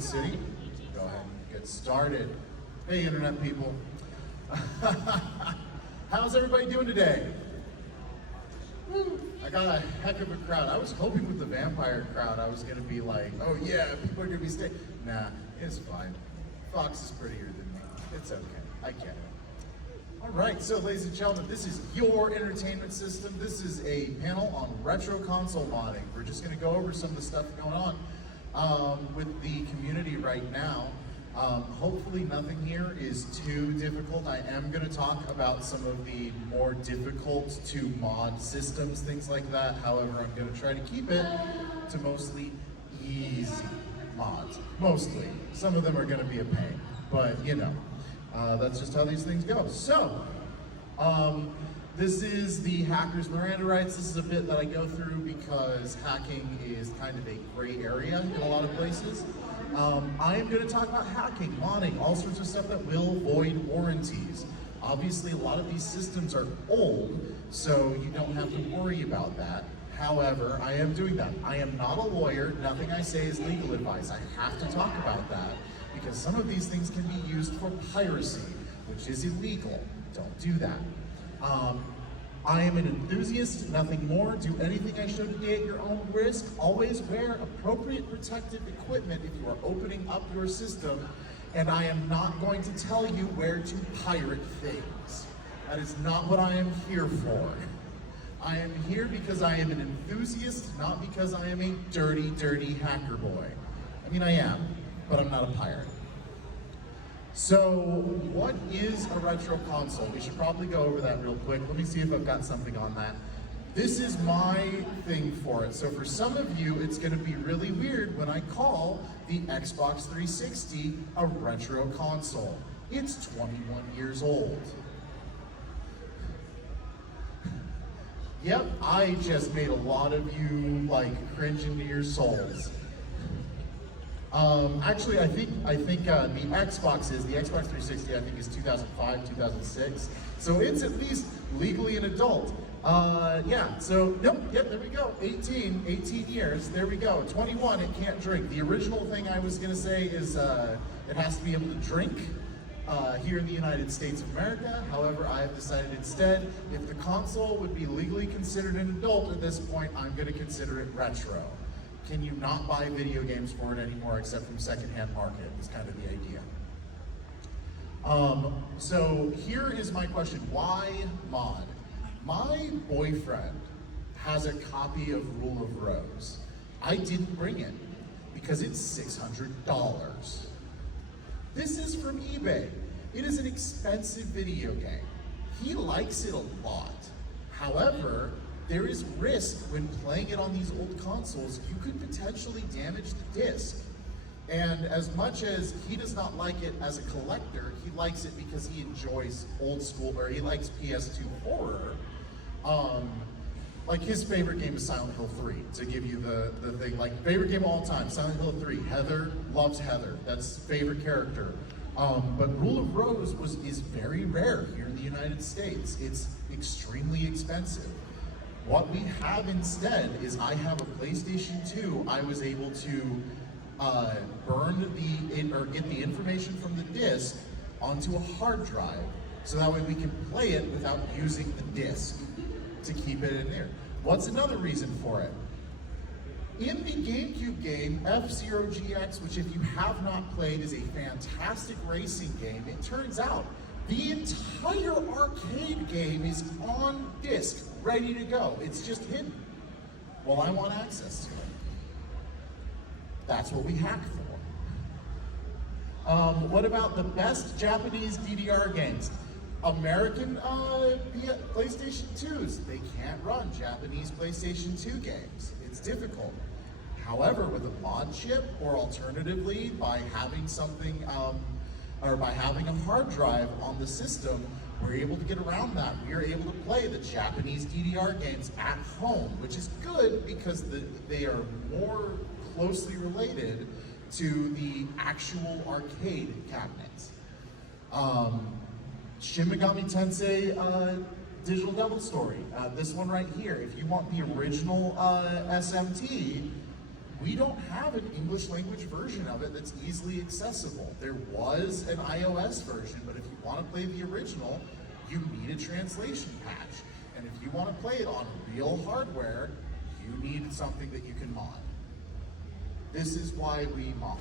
the city. Go ahead and get started. Hey, internet people. How's everybody doing today? I got a heck of a crowd. I was hoping with the vampire crowd I was going to be like, oh yeah, people are going to be staying. Nah, it's fine. Fox is prettier than me. It's okay. I get it. All right, so ladies and gentlemen, this is your entertainment system. This is a panel on retro console modding. We're just going to go over some of the stuff going on with the community right now. Hopefully nothing here is too difficult. I am going to talk about some of the more difficult to mod systems, things like that. However, I'm going to try to keep it to mostly easy mods. Mostly. Some of them are going to be a pain, but you know, that's just how these things go. So, this is the Hacker's Miranda Rights. This is a bit that I go through because hacking is kind of a gray area in a lot of places. I am going to talk about hacking, modding, all sorts of stuff that will void warranties. Obviously, a lot of these systems are old, so you don't have to worry about that. However, I am doing that. I am not a lawyer. Nothing I say is legal advice. I have to talk about that because some of these things can be used for piracy, which is illegal. Don't do that. I am an enthusiast, nothing more. Do anything I show today at your own risk. Always wear appropriate protective equipment if you are opening up your system. And I am not going to tell you where to pirate things. That is not what I am here for. I am here because I am an enthusiast, not because I am a dirty, dirty hacker boy. I mean, I am, but I'm not a pirate. So, what is a retro console? We should probably go over that real quick. Let me see if I've got something on that. This is my thing for it. So for some of you, it's going to be really weird when I call the Xbox 360 a retro console. It's 21 years old. Yep, I just made a lot of you like cringe into your souls. Actually, I think the Xbox 360 I think is 2005, 2006. So it's at least legally an adult. Yeah, so, yep, there we go. 18 years, there we go. 21, it can't drink. The original thing I was gonna say is it has to be able to drink here in the United States of America. However, I have decided instead, if the console would be legally considered an adult at this point, I'm gonna consider it retro. Can you not buy video games for it anymore except from secondhand market is kind of the idea. So here is my question, why mod? My boyfriend has a copy of Rule of Rose. I didn't bring it because it's $600. This is from eBay. It is an expensive video game. He likes it a lot. However, there is risk when playing it on these old consoles. You could potentially damage the disc. And as much as he does not like it as a collector, he likes it because he enjoys old school, or he likes PS2 horror. Like his favorite game is Silent Hill 3, to give you the thing. Like, favorite game of all time, Silent Hill 3. Heather loves Heather, that's favorite character. But Rule of Rose is very rare here in the United States. It's extremely expensive. What we have instead is I have a PlayStation 2. I was able to get the information from the disc onto a hard drive, so that way we can play it without using the disc to keep it in there. What's another reason for it? In the GameCube game, F-Zero GX, which if you have not played is a fantastic racing game, it turns out the entire arcade game is on disc, ready to go. It's just hidden. Well, I want access to it. That's what we hack for. What about the best Japanese DDR games? American PlayStation 2s, they can't run Japanese PlayStation 2 games. It's difficult. However, with a mod chip, or alternatively by having something, or by having a hard drive on the system, we're able to get around that. We are able to play the Japanese DDR games at home, which is good because they are more closely related to the actual arcade cabinets. Shin Megami Tensei Digital Devil Story, this one right here. If you want the original SMT, We don't have an English language version of it that's easily accessible. There was an iOS version, but if you want to play the original, you need a translation patch. And if you want to play it on real hardware, you need something that you can mod. This is why we mod.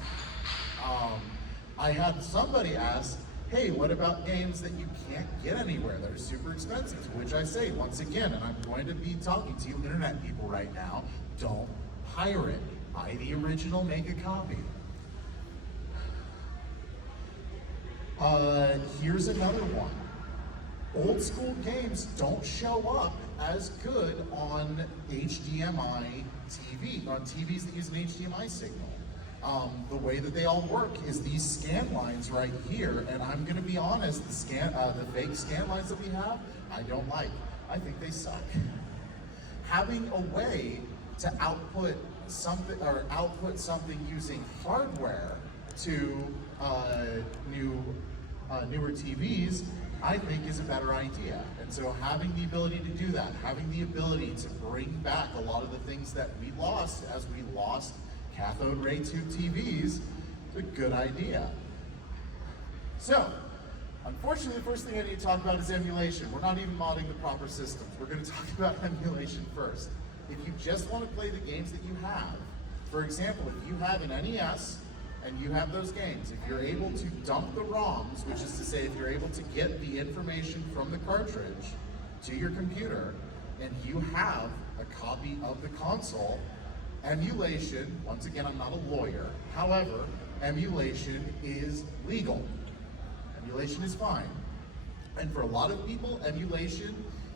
I had somebody ask, hey, what about games that you can't get anywhere that are super expensive? To which I say, once again, and I'm going to be talking to you internet people right now, don't hire it. Buy the original, make a copy. Here's another one. Old school games don't show up as good on HDMI TV, on TVs that use an HDMI signal. The way that they all work is these scan lines right here, and I'm gonna be honest, the fake scan lines that we have, I don't like. I think they suck. Having a way to output something using hardware to newer TVs, I think is a better idea. And so having the ability to do that, having the ability to bring back a lot of the things that we lost as we lost cathode ray tube TVs, is a good idea. So, unfortunately, the first thing I need to talk about is emulation. We're not even modding the proper systems. We're going to talk about emulation first. If you just want to play the games that you have, for example, if you have an NES and you have those games, if you're able to dump the ROMs, which is to say if you're able to get the information from the cartridge to your computer, and you have a copy of the console, emulation, once again, I'm not a lawyer, however, emulation is legal. Emulation is fine. And for a lot of people, emulation,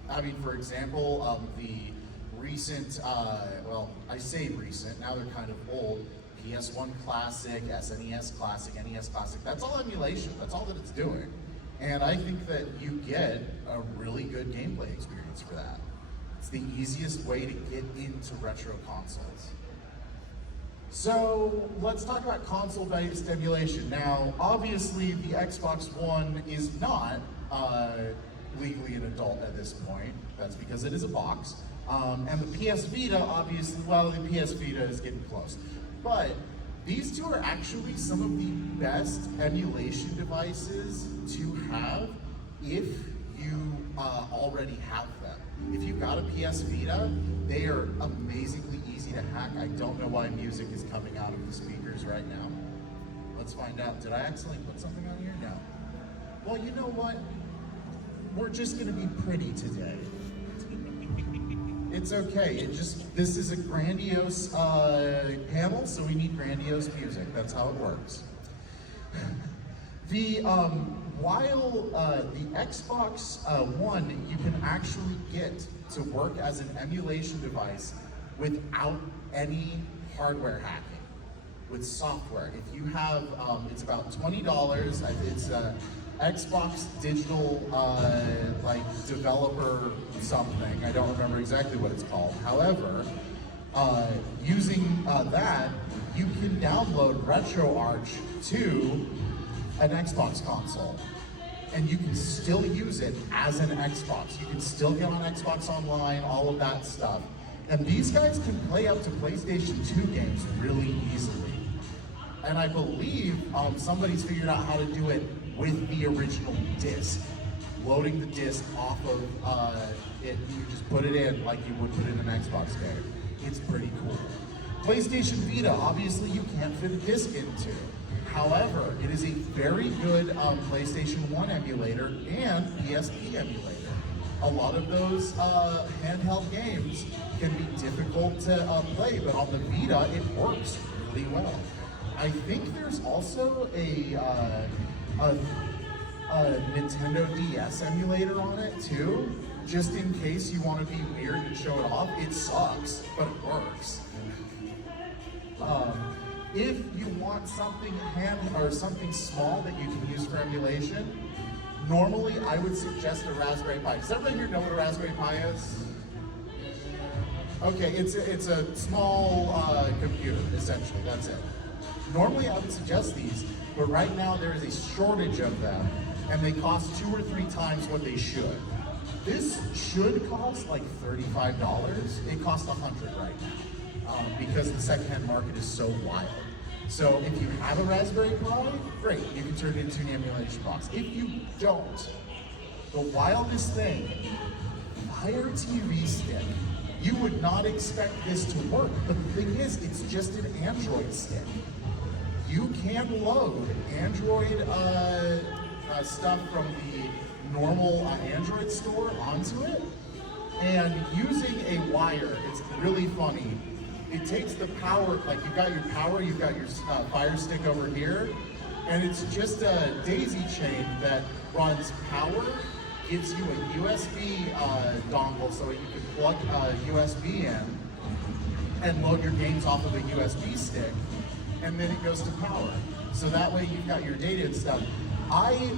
I mean, for example, the recent, well, I say recent, now they're kind of old, PS1 Classic, SNES Classic, NES Classic, that's all emulation, that's all that it's doing. And I think that you get a really good gameplay experience for that. It's the easiest way to get into retro consoles. So let's talk about console-based emulation. Now, obviously the Xbox One is not legally an adult at this point. That's because it is a box. And the PS Vita, obviously, well, the PS Vita is getting close. But these two are actually some of the best emulation devices to have if you already have them. If you've got a PS Vita, they are amazingly easy to hack. I don't know why music is coming out of the speakers right now. Let's find out. Did I accidentally put something on here? No. Well, you know what? We're just gonna be pretty today. It's okay. This is a grandiose panel, so we need grandiose music. That's how it works. While the Xbox One, you can actually get to work as an emulation device without any hardware hacking, with software. If you have, it's about $20. It's Xbox Digital like developer something. I don't remember exactly what it's called. However, using that, you can download RetroArch to an Xbox console, and you can still use it as an Xbox. You can still get on Xbox Online, all of that stuff. And these guys can play up to PlayStation 2 games really easily. And I believe somebody's figured out how to do it with the original disc. Loading the disc off of it, you just put it in like you would put in an Xbox game. It's pretty cool. PlayStation Vita, obviously you can't fit a disc into. However, it is a very good PlayStation 1 emulator and PSP emulator. A lot of those handheld games can be difficult to play, but on the Vita, it works really well. I think there's also a Nintendo DS emulator on it too, just in case you want to be weird and show it off. It sucks, but it works. If you want something something small that you can use for emulation, normally I would suggest a Raspberry Pi. Does everybody here know what a Raspberry Pi is? Okay, it's a small computer, essentially, that's it. Normally I would suggest these, but right now there is a shortage of them, and they cost 2 or 3 times what they should. This should cost like $35. It costs $100 right now. because the secondhand market is so wild. So if you have a Raspberry Pi, great, you can turn it into an emulation box. If you don't, the wildest thing, Fire TV Stick. You would not expect this to work, but the thing is, it's just an Android stick. You can load Android stuff from the normal Android store onto it, and using a wire, it's really funny. It takes the power, like you've got your power, you've got your Fire Stick over here, and it's just a daisy chain that runs power, gives you a USB dongle so you can plug a USB in and load your games off of a USB stick, and then it goes to power. So that way you've got your data and stuff. I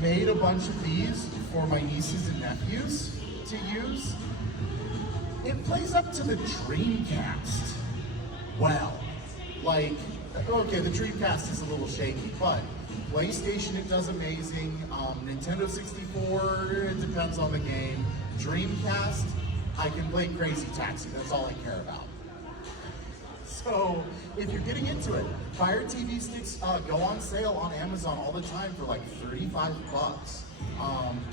made a bunch of these for my nieces and nephews to use. It plays up to the Dreamcast. Well, like, okay, the Dreamcast is a little shaky, but PlayStation, it does amazing. Nintendo 64, it depends on the game. Dreamcast, I can play Crazy Taxi, that's all I care about. So, if you're getting into it, Fire TV Sticks go on sale on Amazon all the time for like 35 bucks.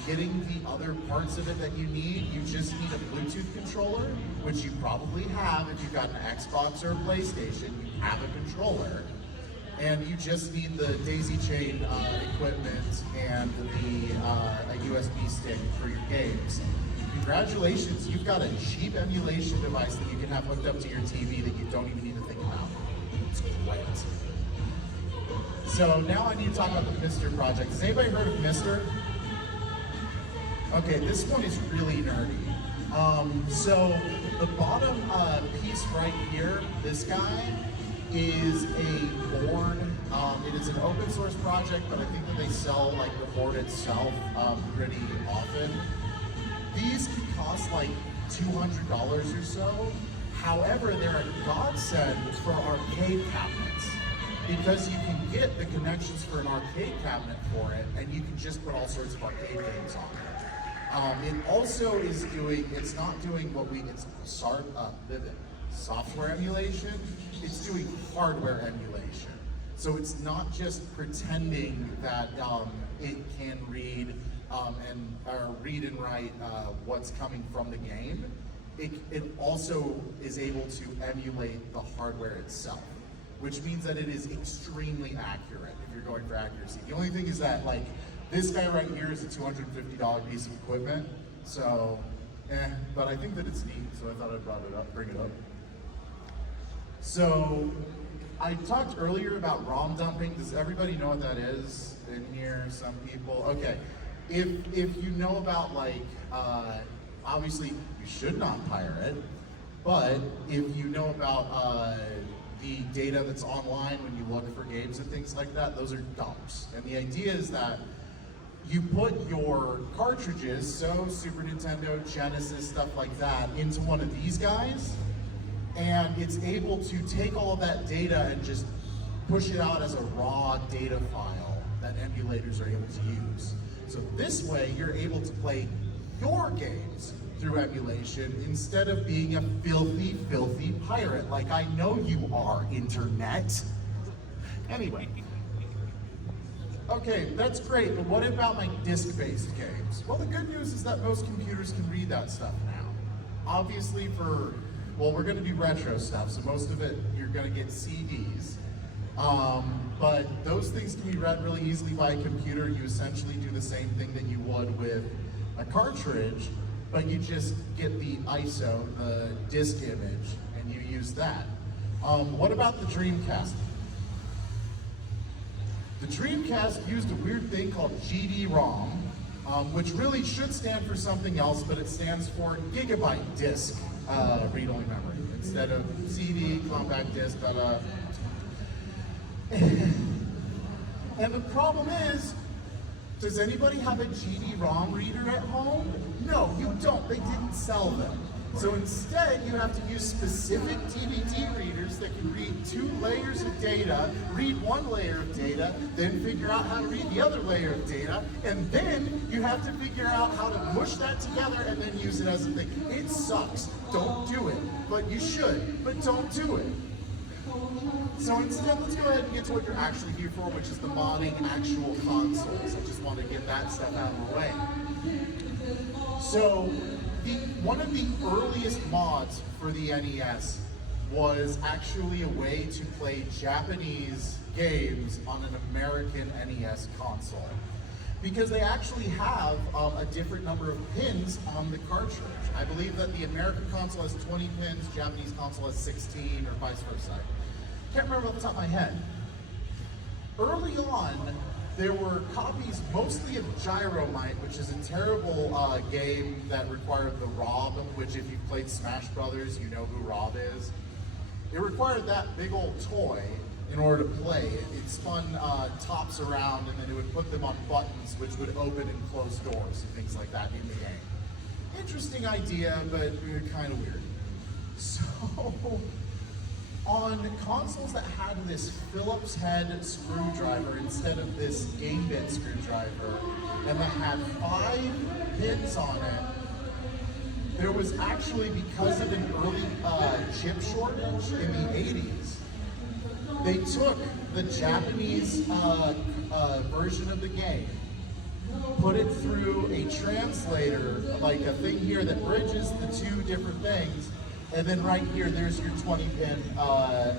Getting the other parts of it that you need, you just need a Bluetooth controller, which you probably have if you've got an Xbox or a PlayStation, you have a controller. And you just need the daisy chain equipment and a USB stick for your games. Congratulations, you've got a cheap emulation device that you can have hooked up to your TV that you don't even need to think about. It's great. So now I need to talk about the Mister project. Has anybody heard of Mister? Okay, this one is really nerdy. So the bottom piece right here, this guy, is a board. It is an open source project, but I think that they sell like the board itself pretty often. These can cost like $200 or so. However, they're a godsend for arcade cabinets because you can get the connections for an arcade cabinet for it, and you can just put all sorts of arcade games on it. It also is doing, it's not doing what it's software emulation, it's doing hardware emulation. So it's not just pretending that it can read read and write what's coming from the game. It also is able to emulate the hardware itself, which means that it is extremely accurate if you're going for accuracy. The only thing is that, like, this guy right here is a $250 piece of equipment, so, but I think that it's neat, so I thought I'd bring it up. So, I talked earlier about ROM dumping. Does everybody know what that is in here? Some people? Okay. If you know about, like, obviously you should not pirate, but if you know about the data that's online when you look for games and things like that, those are dumps. And the idea is that you put your cartridges, so Super Nintendo, Genesis, stuff like that, into one of these guys, and it's able to take all of that data and just push it out as a raw data file that emulators are able to use. So this way, you're able to play your games through emulation instead of being a filthy, filthy pirate like I know you are, internet. Anyway. Okay, that's great, but what about my disc-based games? Well, the good news is that most computers can read that stuff now. Obviously we're gonna do retro stuff, so most of it, you're gonna get CDs. But those things can be read really easily by a computer. You essentially do the same thing that you would with a cartridge, but you just get the ISO, the disk image, and you use that. What about the Dreamcast? The Dreamcast used a weird thing called GD-ROM, which really should stand for something else, but it stands for gigabyte disk read-only memory instead of CD, compact disc, And the problem is, does anybody have a GD-ROM reader at home? No, you don't. They didn't sell them. So instead, you have to use specific DVD readers that can read 2 layers of data, read 1 layer of data, then figure out how to read the other layer of data, and then you have to figure out how to mush that together and then use it as a thing. It sucks. Don't do it. But you should. But don't do it. So instead, let's go ahead and get to what you're actually here for, which is the modding actual consoles. I just want to get that stuff out of the way. So, one of the earliest mods for the NES was actually a way to play Japanese games on an American NES console. Because they actually have a different number of pins on the cartridge. I believe that the American console has 20 pins, Japanese console has 16, or vice versa. Can't remember off the top of my head. Early on, there were copies mostly of Gyromite, which is a terrible game that required the Rob, which if you've played Smash Brothers, you know who Rob is. It required that big old toy in order to play. It spun tops around and then it would put them on buttons which would open and close doors and things like that in the game. Interesting idea, but kind of weird. So, on consoles that had this Phillips head screwdriver instead of this game bit screwdriver, and that had 5 pins on it, there was actually, because of an early chip shortage in the 80s, they took the Japanese version of the game, put it through a translator, like a thing here that bridges the 2 different things, and then right here, there's your 20-pin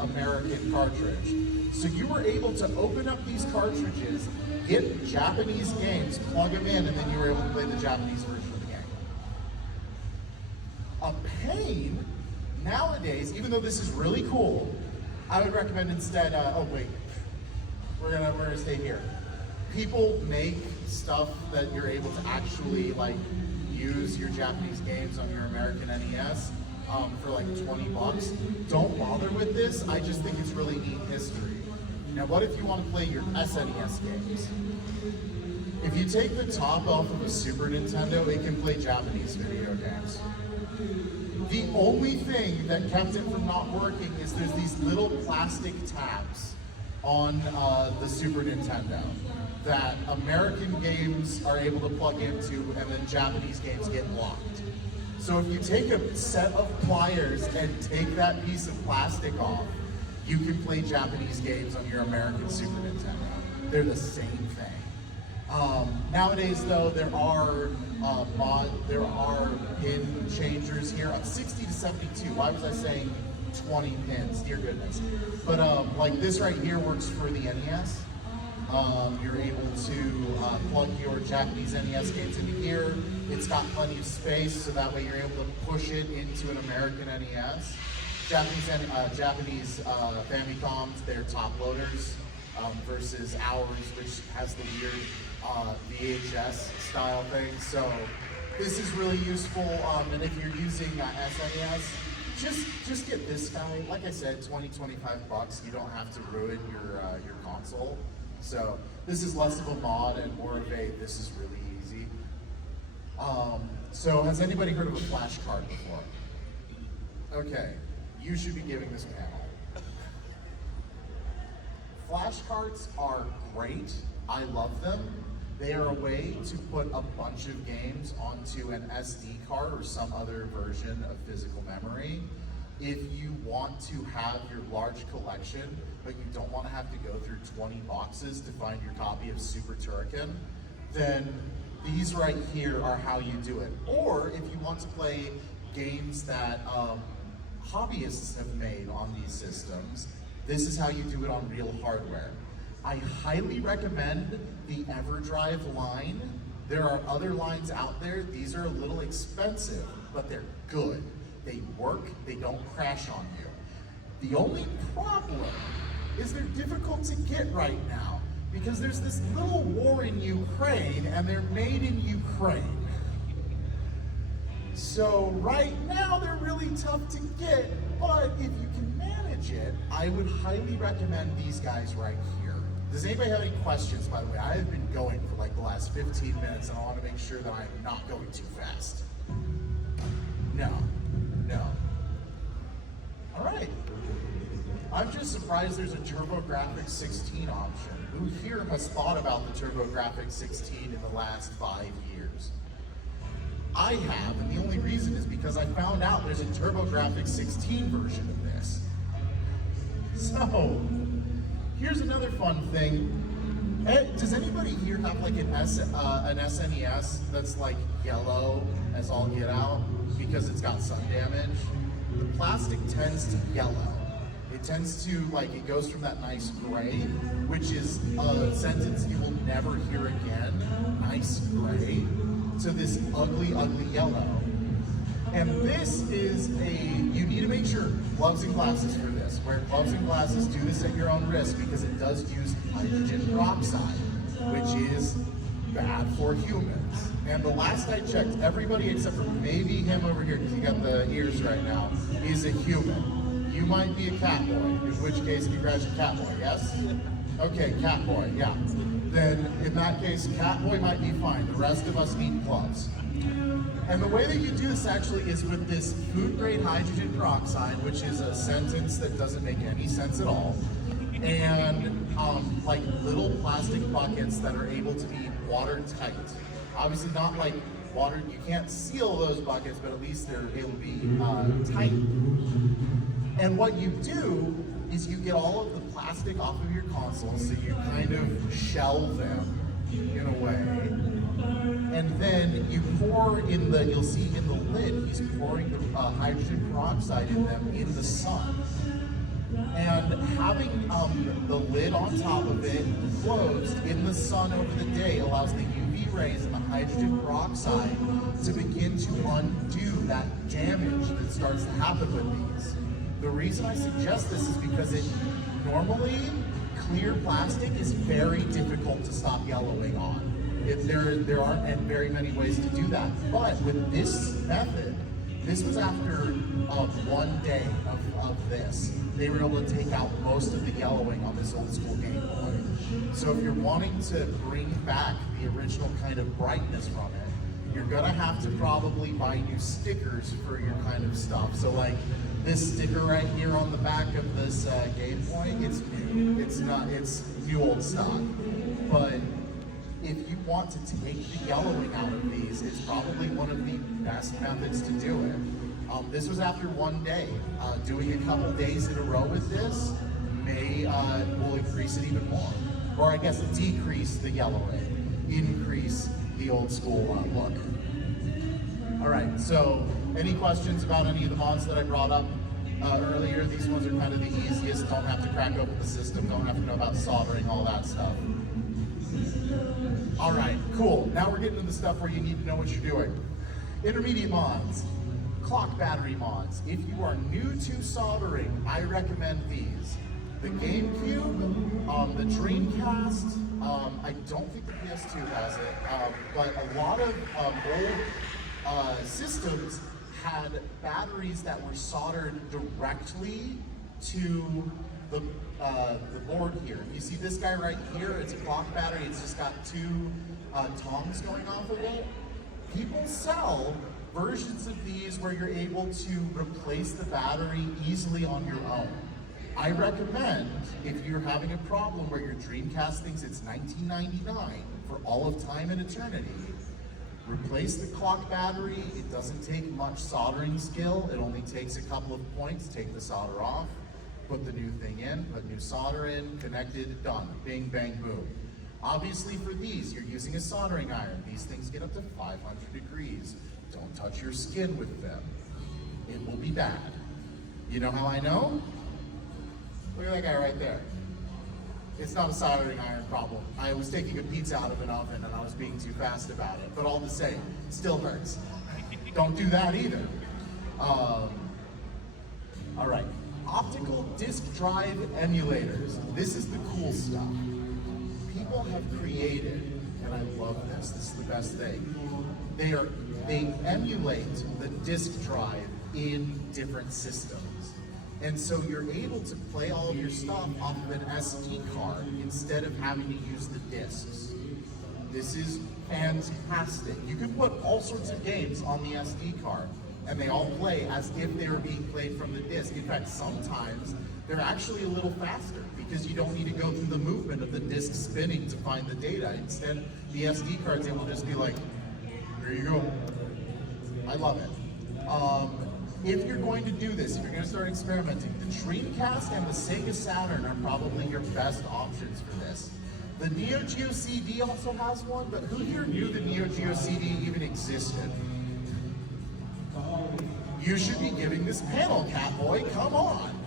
American cartridge. So you were able to open up these cartridges, get Japanese games, plug them in, and then you were able to play the Japanese version of the game. A pain, nowadays, even though this is really cool, I would recommend instead, oh wait, we're gonna stay here. People make stuff that you're able to actually use your Japanese games on your American NES. For like 20 bucks. Don't bother with this. I just think it's really neat history. Now, what if you want to play your SNES games? If you take the top off of a Super Nintendo, it can play Japanese video games. The only thing that kept it from not working is there's these little plastic tabs on the Super Nintendo that American games are able to plug into, and then Japanese games get blocked. So if you take a set of pliers and take that piece of plastic off, you can play Japanese games on your American Super Nintendo. They're the same thing. Nowadays, though, there are pin changers here on 60 to 72. Why was I saying 20 pins? Dear goodness. But like this right here works for the NES. You're able to plug your Japanese NES games into here. It's got plenty of space, so that way you're able to push it into an American NES. Japanese Famicoms, they're top loaders versus ours, which has the weird VHS style thing. So this is really useful. And if you're using SNES, just get this guy. Like I said, 20, 25 bucks. You don't have to ruin your console. So this is less of a mod and more of a, this is really easy. So has anybody heard of a flash card before? Okay, you should be giving this panel. Flashcards are great. I love them. They are a way to put a bunch of games onto an SD card or some other version of physical memory. If you want to have your large collection, but you don't want to have to go through 20 boxes to find your copy of Super Turrican, then these right here are how you do it. Or if you want to play games that hobbyists have made on these systems, this is how you do it on real hardware. I highly recommend the EverDrive line. There are other lines out there. These are a little expensive, but they're good. They work, they don't crash on you. The only problem is they're difficult to get right now because there's this little war in Ukraine and they're made in Ukraine. So right now they're really tough to get, but if you can manage it, I would highly recommend these guys right here. Does anybody have any questions, by the way? I have been going for like the last 15 minutes and I want to make sure that I'm not going too fast. No. No. All right. I'm just surprised there's a TurboGrafx 16 option. Who here has thought about the TurboGrafx 16 in the last 5 years? I have, and the only reason is because I found out there's a TurboGrafx 16 version of this. So, here's another fun thing. Does anybody here have like an SNES that's like yellow as all get out because it's got sun damage? The plastic tends to yellow. It tends to, like, it goes from that nice gray, which is a sentence you will never hear again, nice gray, to this ugly, ugly yellow. And this is you need to make sure, gloves and glasses for this. Wear gloves and glasses, do this at your own risk because it does use hydrogen peroxide, which is bad for humans. And the last I checked, everybody except for maybe him over here, because he got the ears right now, is a human. You might be a cat boy, in which case congratulations, cat boy, yes? Okay, cat boy, yeah. Then in that case, cat boy might be fine. The rest of us need gloves. And the way that you do this actually is with this food grade hydrogen peroxide, which is a sentence that doesn't make any sense at all. And like little plastic buckets that are able to be watertight. Obviously not like water, you can't seal those buckets, but at least they're able to be tight. And what you do is you get all of the plastic off of your console, so you kind of shell them in a way. And then you pour in you'll see in the lid, he's pouring the hydrogen peroxide in them in the sun. And having the lid on top of it closed in the sun over the day allows the UV rays and the hydrogen peroxide to begin to undo that damage that starts to happen with these. The reason I suggest this is because normally clear plastic is very difficult to stop yellowing on. There aren't very many ways to do that. But with this method, this was after 1 day of this. They were able to take out most of the yellowing on this old school Game Boy. So if you're wanting to bring back the original kind of brightness from it, you're gonna have to probably buy new stickers for your kind of stuff. So like this sticker right here on the back of this Game Boy, it's new. It's new old stock. But if you want to take the yellowing out of these, it's probably one of the best methods to do it. This was after 1 day. Doing a couple days in a row with this will increase it even more. Or I guess decrease the yellowing, increase the old school look. All right, so any questions about any of the mods that I brought up earlier? These ones are kind of the easiest. Don't have to crack open the system, don't have to know about soldering, all that stuff. All right, cool. Now we're getting to the stuff where you need to know what you're doing. Intermediate mods, clock battery mods. If you are new to soldering, I recommend these. The GameCube, the Dreamcast, I don't think the PS2 has it, but a lot of old systems had batteries that were soldered directly to the board here. You see this guy right here, it's a clock battery, it's just got two tongs going off of it. People sell versions of these where you're able to replace the battery easily on your own. I recommend, if you're having a problem where your Dreamcast thinks it's $19.99 for all of time and eternity, replace the clock battery. It doesn't take much soldering skill. It only takes a couple of points. Take the solder off, put the new thing in, put new solder in, connected, done. Bing, bang, boom. Obviously for these, you're using a soldering iron. These things get up to 500 degrees. Don't touch your skin with them. It will be bad. You know how I know? Look at that guy right there. It's not a soldering iron problem. I was taking a pizza out of an oven and I was being too fast about it, but all the same, it still hurts. Don't do that either. All right, optical disk drive emulators. This is the cool stuff. People have created, and I love this, this is the best thing. They emulate the disk drive in different systems. And so you're able to play all of your stuff off of an SD card instead of having to use the discs. This is fantastic. You can put all sorts of games on the SD card. and they all play as if they were being played from the disc. In fact, sometimes they're actually a little faster because you don't need to go through the movement of the disc spinning to find the data. Instead, the SD card's able to just be like, there you go. I love it. If you're going to do this, if you're going to start experimenting, the Dreamcast and the Sega Saturn are probably your best options for this. The Neo Geo CD also has one, but who here knew the Neo Geo CD even existed? You should be giving this panel, Catboy, come on!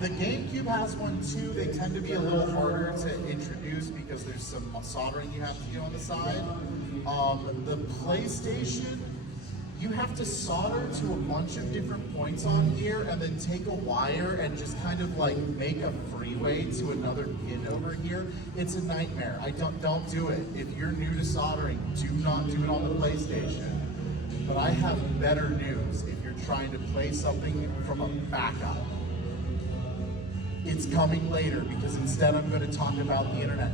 The GameCube has one too. They tend to be a little harder to introduce because there's some soldering you have to do on the side. The PlayStation, you have to solder to a bunch of different points on here and then take a wire and just kind of like make a freeway to another pin over here. It's a nightmare. Don't do it. If you're new to soldering, do not do it on the PlayStation. But I have better news if you're trying to play something from a backup. It's coming later because instead I'm going to talk about the internet.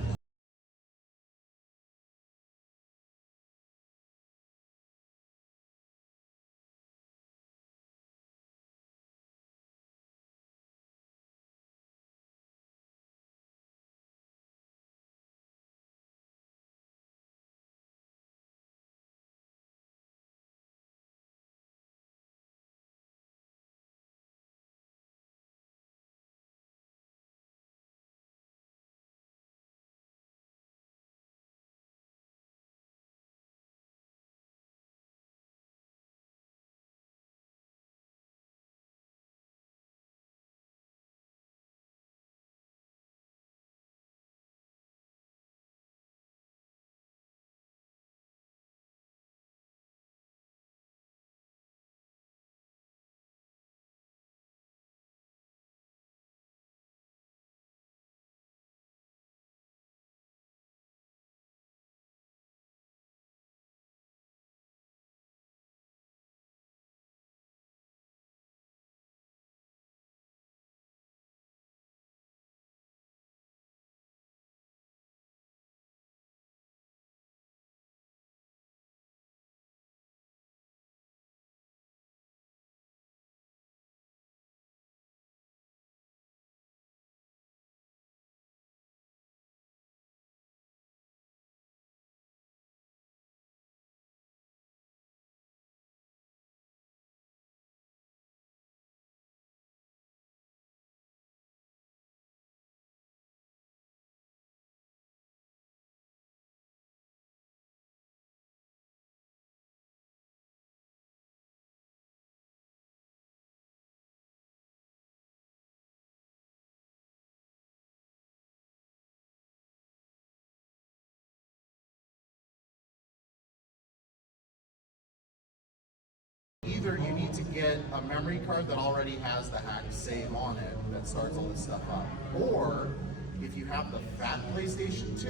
Either you need to get a memory card that already has the hack save on it that starts all this stuff up, or if you have the fat PlayStation 2,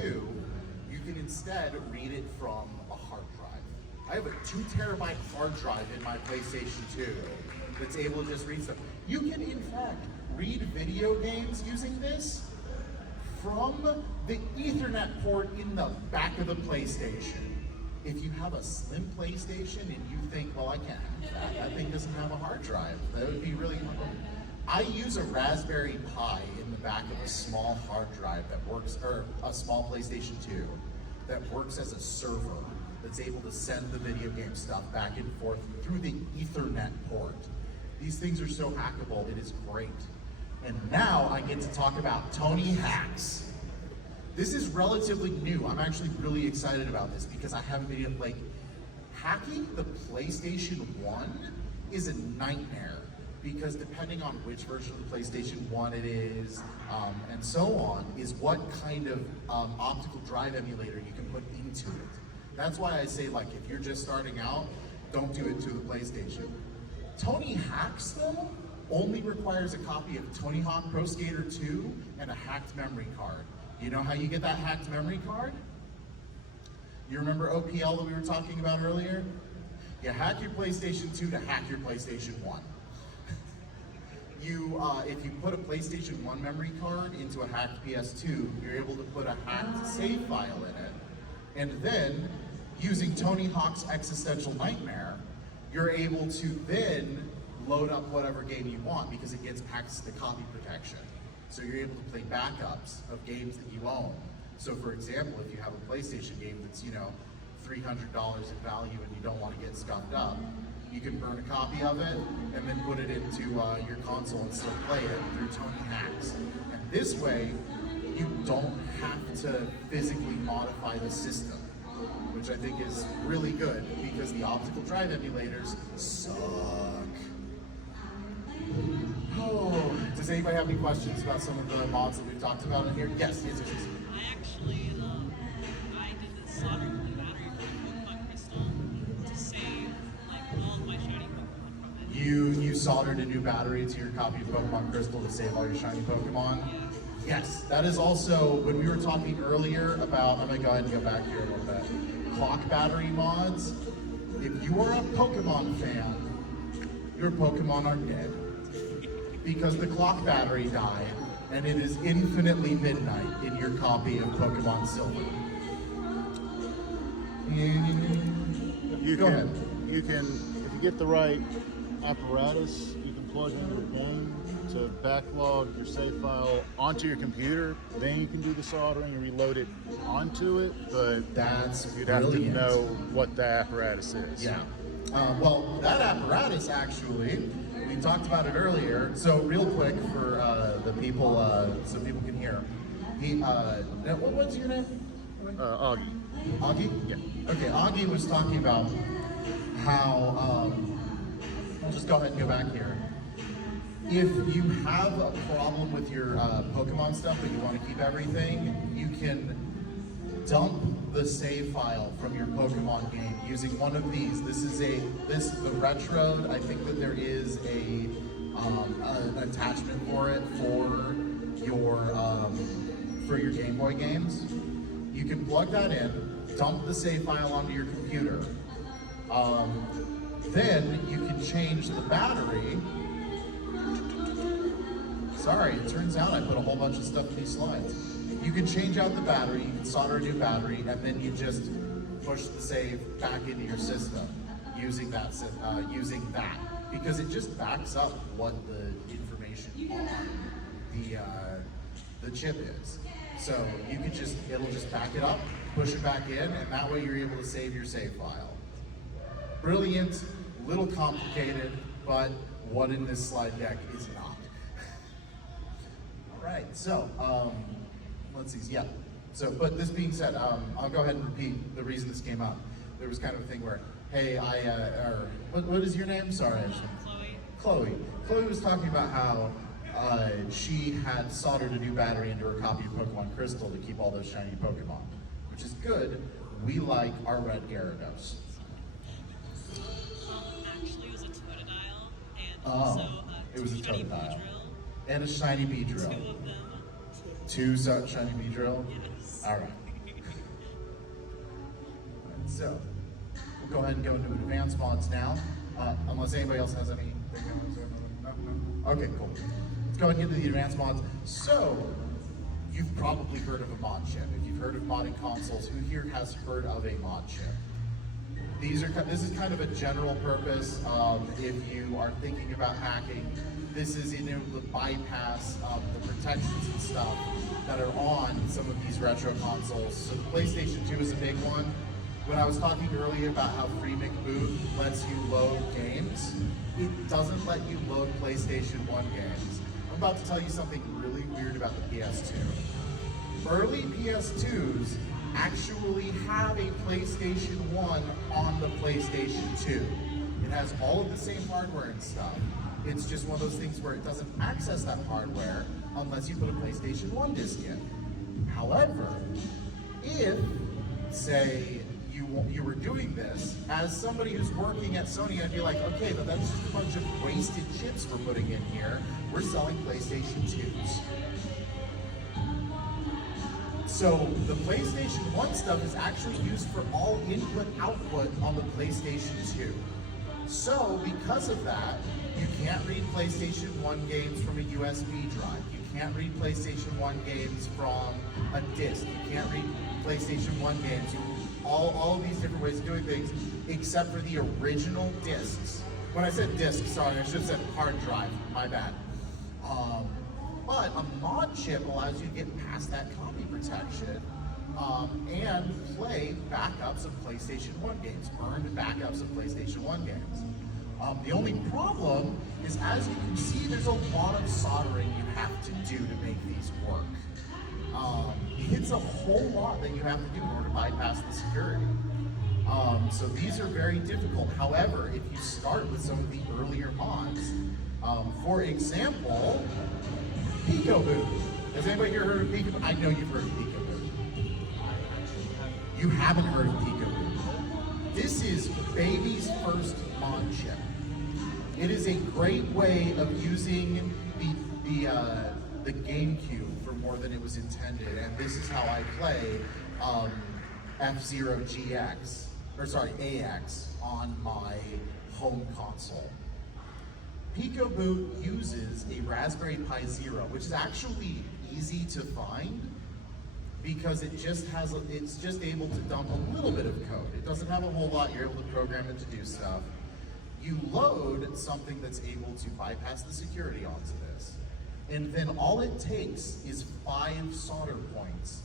you can instead read it from a hard drive. I have a 2 terabyte hard drive in my PlayStation 2 that's able to just read stuff. You can in fact read video games using this from the Ethernet port in the back of the PlayStation. If you have a slim PlayStation and you think, well, I can't have that, that thing doesn't have a hard drive, that would be really hard. I use a Raspberry Pi in the back of a small hard drive that works, or a small PlayStation 2, that works as a server that's able to send the video game stuff back and forth through the Ethernet port. These things are so hackable, it is great. And now I get to talk about Tony Hacks. This is relatively new. I'm actually really excited about this because I haven't been like, hacking the PlayStation 1 is a nightmare because depending on which version of the PlayStation 1 it is, and so on, is what kind of optical drive emulator you can put into it. That's why I say, like, if you're just starting out, don't do it to the PlayStation. Tony Hacks, though, only requires a copy of Tony Hawk Pro Skater 2 and a hacked memory card. You know how you get that hacked memory card? You remember OPL that we were talking about earlier? You hack your PlayStation 2 to hack your PlayStation 1. If you put a PlayStation 1 memory card into a hacked PS2, you're able to put a hacked save file in it, and then using Tony Hawk's Existential Nightmare, you're able to then load up whatever game you want because it gets access to copy protection. So you're able to play backups of games that you own. So for example, if you have a PlayStation game that's, $300 in value and you don't want to get scuffed up, you can burn a copy of it and then put it into your console and still play it through Tony Hacks. And this way, you don't have to physically modify the system, which I think is really good because the optical drive emulators suck. Oh, does anybody have any questions about some of the mods that we've talked about in here? Yes, yes, yes. I actually, I did this soldering the battery from Pokemon Crystal to save all of my shiny Pokemon from it. You soldered a new battery to your copy of Pokemon Crystal to save all your shiny Pokemon? Yes, that is also, when we were talking earlier about, I'm going to go ahead and go back here a little bit, clock battery mods. If you are a Pokemon fan, your Pokemon are dead. Because the clock battery died, and it is infinitely midnight in your copy of Pokemon Silver. Go ahead. You can, if you get the right apparatus, you can plug into a game to backlog your save file onto your computer. Then you can do the soldering and reload it onto it. But That's you'd brilliant. have to know what the apparatus is. Yeah. Well, that apparatus actually, we talked about it earlier. So real quick for the people, so people can hear. What's your name? Augie. Augie? Yeah. Okay, Augie was talking about how, I'll just go ahead and go back here. If you have a problem with your Pokemon stuff, but you want to keep everything, you can dump the save file from your Pokemon game using one of these. This is the Retro. I think that there is an attachment for it for your Game Boy games. You can plug that in, dump the save file onto your computer. Then you can change the battery. Sorry, it turns out I put a whole bunch of stuff in these slides. You can change out the battery, you can solder a new battery, and then you just push the save back into your system using that, because it just backs up what the information on the chip is. So you can it'll just back it up, push it back in, and that way you're able to save your save file. Brilliant, little complicated, but what in this slide deck is not. All right, so let's see, yeah. So, but this being said, I'll go ahead and repeat the reason this came up. There was kind of a thing where, hey, what is your name? Sorry. Chloe. Chloe was talking about how she had soldered a new battery into her copy of Pokemon Crystal to keep all those shiny Pokemon, which is good. We like our red Gyarados. Actually, it was a Totodile and Oh, also it was a shiny Totodile. Beedrill. And a shiny Beedrill. Two of them. Two shiny Beedrill? Yes. All right. So, we'll go ahead and go into advanced mods now, unless anybody else has anything. No? Okay, cool. Let's go ahead and get to the advanced mods. So, you've probably heard of a mod chip. If you've heard of modding consoles, who here has heard of a mod chip? This is kind of a general purpose. If you are thinking about hacking, this is able to bypass the protections and stuff that are on some of these retro consoles. So the PlayStation 2 is a big one. When I was talking earlier about how FreeMcBoot lets you load games, it doesn't let you load PlayStation 1 games. I'm about to tell you something really weird about the PS2. Early PS2s actually have a PlayStation 1 on the PlayStation 2. It has all of the same hardware and stuff. It's just one of those things where it doesn't access that hardware unless you put a PlayStation 1 disc in. However, if, say, you were doing this, as somebody who's working at Sony, I'd be like, okay, but that's just a bunch of wasted chips we're putting in here. We're selling PlayStation 2s. So the PlayStation 1 stuff is actually used for all input-output on the PlayStation 2. So because of that, you can't read PlayStation 1 games from a USB drive. You can't read PlayStation 1 games from a disc. You can't read PlayStation 1 games all of these different ways of doing things, except for the original discs. When I said disc, sorry, I should have said hard drive, my bad. But a mod chip allows you to get past that copy protection and play backups of PlayStation 1 games, earned backups of PlayStation 1 games. The only problem is, as you can see, there's a lot of soldering you have to do to make these work. It's a whole lot that you have to do in order to bypass the security. So these are very difficult. However, if you start with some of the earlier mods, for example, Peekaboo. Has anybody here heard of Peekaboo? I know you've heard of Peekaboo. You haven't heard of Peekaboo. This is baby's first mod chip. It is a great way of using the GameCube for more than it was intended, and this is how I play F-Zero GX, or sorry, AX on my home console. Peekaboo uses a Raspberry Pi Zero, which is actually easy to find because it's just able to dump a little bit of code. It doesn't have a whole lot. You're able to program it to do stuff. You load something that's able to bypass the security onto this, and then all it takes is 5 solder points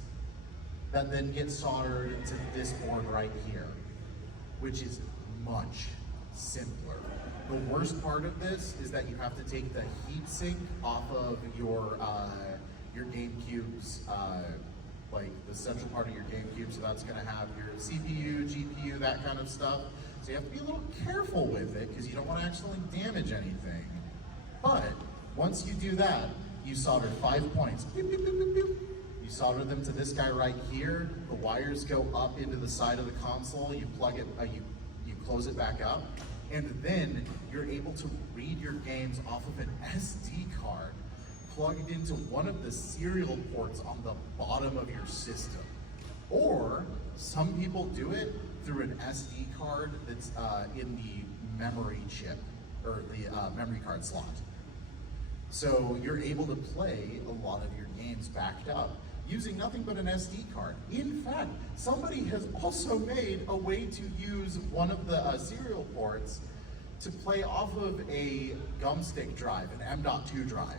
that then get soldered to this board right here, which is much simpler. The worst part of this is that you have to take the heatsink off of your GameCube's, like the central part of your GameCube, so that's gonna have your CPU, GPU, that kind of stuff. So you have to be a little careful with it because you don't want to accidentally damage anything. But once you do that, you solder 5 points. Beep, beep, beep, beep, beep. You solder them to this guy right here. The wires go up into the side of the console. You plug it, you close it back up, and then you're able to read your games off of an SD card plugged into one of the serial ports on the bottom of your system. Or some people do it through an SD card that's in the memory chip, or the memory card slot. So you're able to play a lot of your games backed up using nothing but an SD card. In fact, somebody has also made a way to use one of the serial ports to play off of a gumstick drive, an M.2 drive.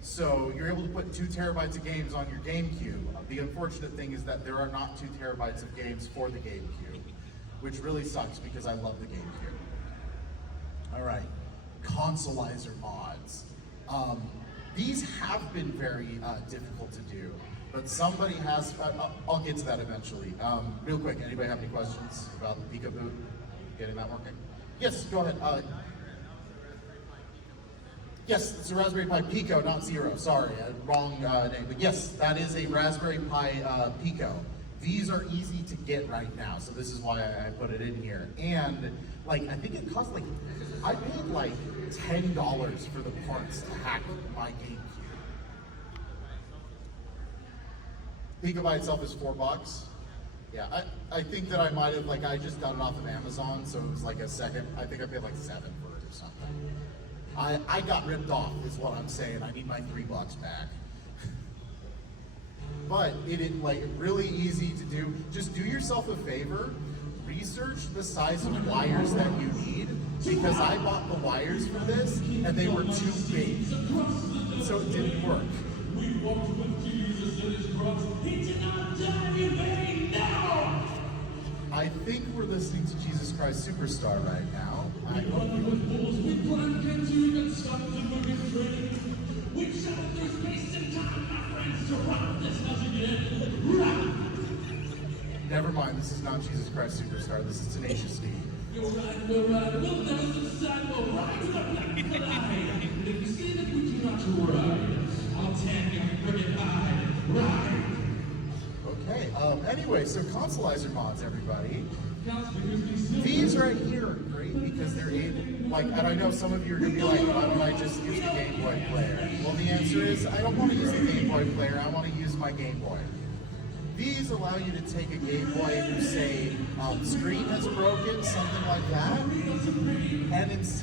So you're able to put 2 terabytes of games on your GameCube. The unfortunate thing is that there are not 2 terabytes of games for the GameCube, which really sucks because I love the GameCube. All right, consolizer mods. These have been very difficult to do, but somebody has, I'll get to that eventually. Real quick, anybody have any questions about the Peekaboo? Getting that working? Yes, go ahead. Yes, it's a Raspberry Pi Pico, not Zero. Sorry, wrong name. But yes, that is a Raspberry Pi Pico. These are easy to get right now, so this is why I put it in here. And like, I think it cost like, I paid like $10 for the parts to hack my GameCube. Pico by itself is $4. Yeah, I think that I might have, like, I just got it off of Amazon, so it was like a second. I think I paid like $7 for it or something. I got ripped off, is what I'm saying. I need my $3 back. But it is like really easy to do. Just do yourself a favor, research the size of wires that you need, because I bought the wires for this and they were too big, so it didn't work. I think we're listening to Jesus Christ Superstar right now. I hope Never mind, this is not Jesus Christ Superstar, this is Tenacious D. Okay, anyway, so consolizer mods, everybody. These right here are great because they're able, like, and I know some of you are going to be like, why don't I just use the Game Boy player? Well, the answer is, I don't want to use the Game Boy player, I want to use my Game Boy. These allow you to take a Game Boy who, say, screen has broken, something like that, and it's...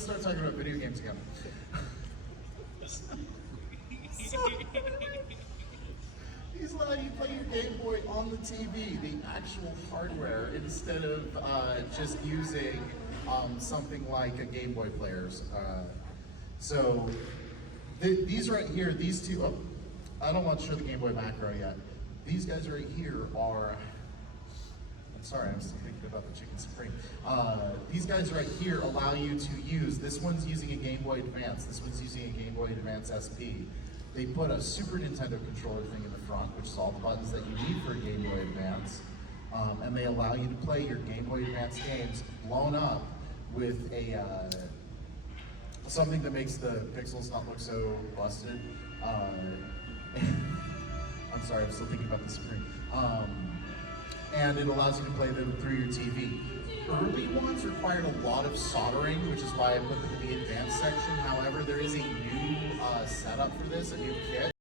start talking about video games again. These allow you to play your Game Boy on the TV, the actual hardware, instead of just using something like a Game Boy players. So these right here, these two, oh, I don't want to show the Game Boy macro yet. These guys right here are, I'm sorry, I was thinking about the Chicken Supreme. These guys right here allow you to use, this one's using a Game Boy Advance, this one's using a Game Boy Advance SP. They put a Super Nintendo controller thing in the front, which is all the buttons that you need for a Game Boy Advance. And they allow you to play your Game Boy Advance games blown up with a something that makes the pixels not look so busted. I'm sorry, I'm still thinking about the screen. And it allows you to play them through your TV. Early ones required a lot of soldering, which is why I put them in the advanced section. However, there is a new setup for this, a new kit.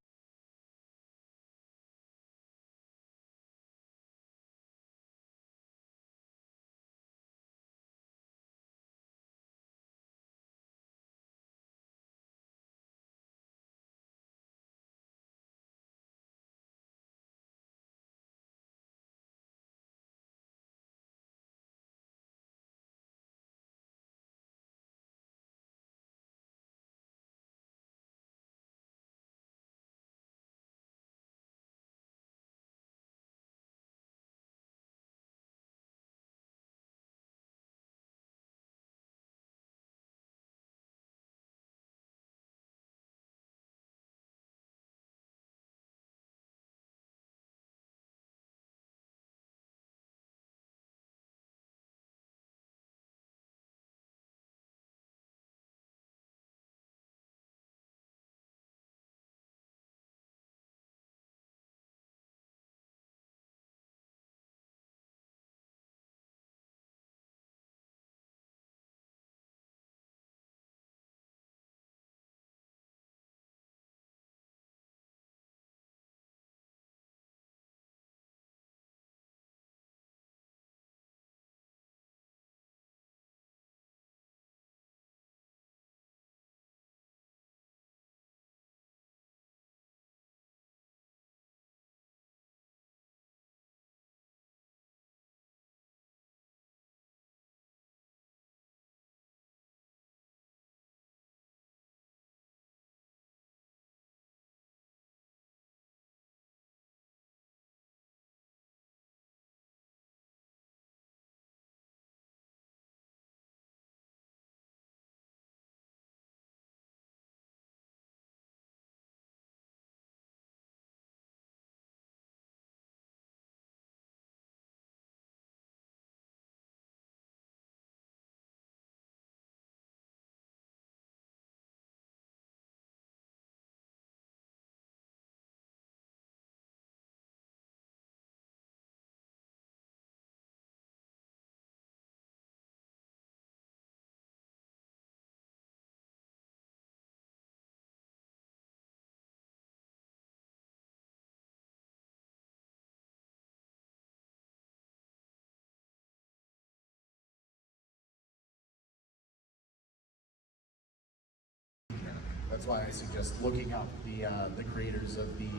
That's why I suggest looking up the creators of the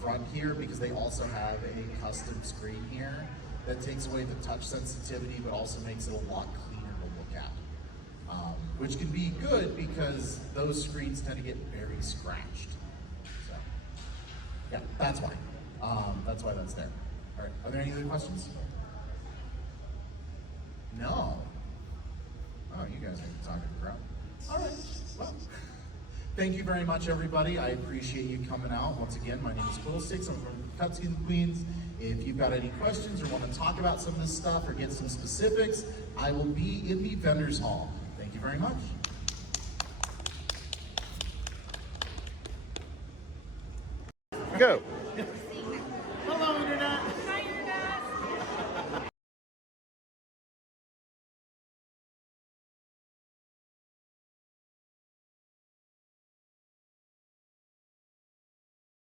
front here, because they also have a custom screen here that takes away the touch sensitivity, but also makes it a lot cleaner to look at. Which can be good because those screens tend to get very scratched. So, yeah, that's why. That's why that's there. All right, are there any other questions? No. Oh, you guys are talking crap. All right, well. Thank you very much, everybody. I appreciate you coming out. Once again, my name is Quiddlesticks. I'm from Cutscenes and Queens. If you've got any questions or want to talk about some of this stuff or get some specifics, I will be in the vendors hall. Thank you very much. Go. Hello,